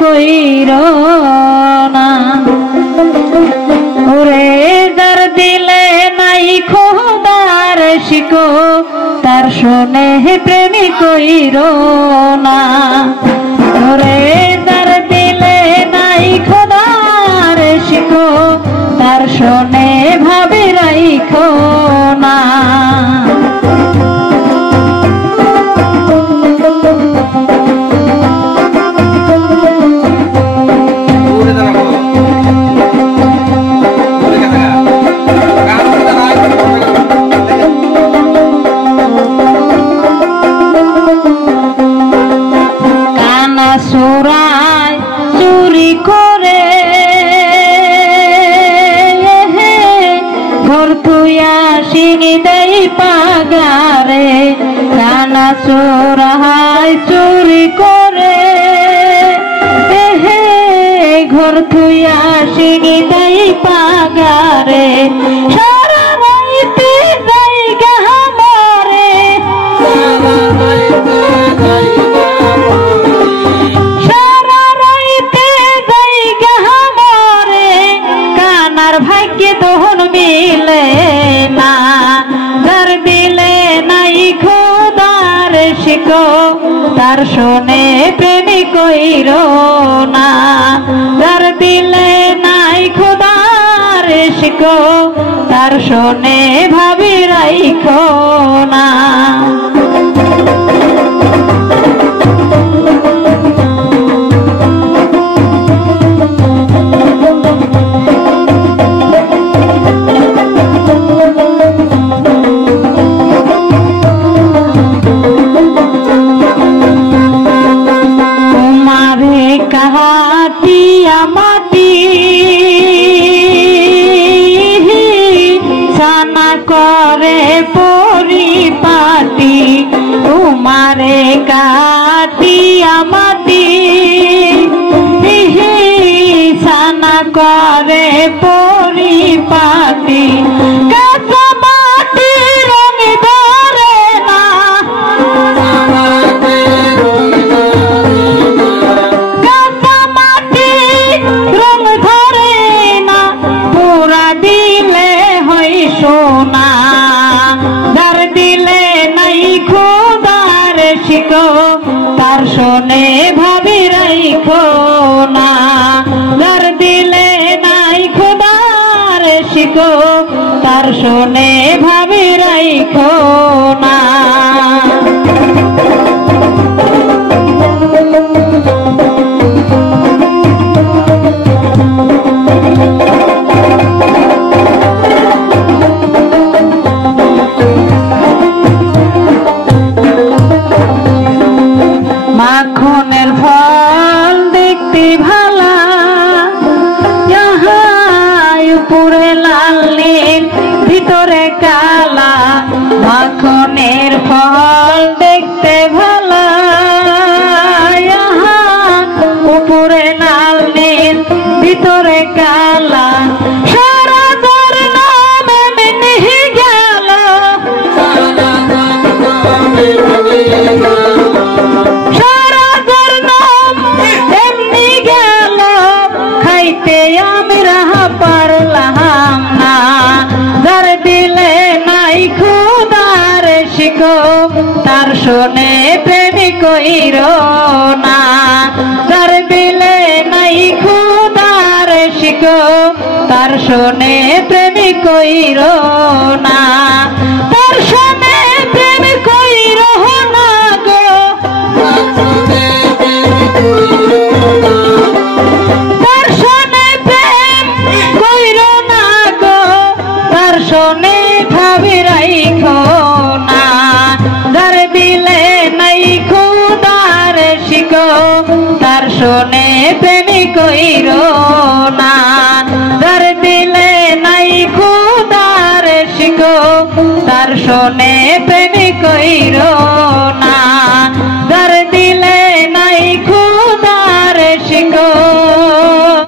কইরো না। ওরে যার দিলে নাই খোদার শিকো তার শোনে প্রেম কইরো না। ওরে যার দিলে নাই খোদার শিকো তার শোনে ভাবে রাইখো না। চোরাই চুরি করে ঘর তুইয়া শিঙি দেই পাগারে। কানা চোরাই চুরি করে ঘর তুইয়া শিঙি দেই পাগারে। সারা রাইতে জায়গা মরে ভাগ্যে দহন মিলে না। যার দিলে নাই খোদার শিকো তার শোনে প্রেম কইরো না। যার দিলে নাই খোদার শিকো তার শোনে ভাবি রাইখো না। কাহাতিয়া মাটি ছানা করে পরিপাটি। তোমারে কাটিয়া মাটি ছানা করে পরিপাটি। কাঁচা মাটি রং ধরে না সোনা। যার দিলে নাই খোদার শিকো তার শোনে ভাবি রাইখো না। যার দিলে নাই খোদার শিকো তার শোনে ভাবি রাইখো না। মাখনের ফল দেখতে ভালা উপরে লাল নীল ভিতরে কালা। মাখনের ফল দেখতে ভালা উপরে লাল নীল ভিতরে কালা। সারা দর নামে মেনে গেল আমি রাহা পারলাম না। যার দিলে নাই খোদার শিকো তার শোনে প্রেম কইরো না। যার দিলে নাই খোদার শিকো তার শোনে প্রেম কইরো না। তার শোনে প্রেম কইরো না গো। শোনে ভাবি রাইখো না। যার দিলে নাই খোদার শিকো তার শোনে প্রেম কইরো না। যার দিলে নাই খোদার শিকো তার শোনে প্রেম কইরো না।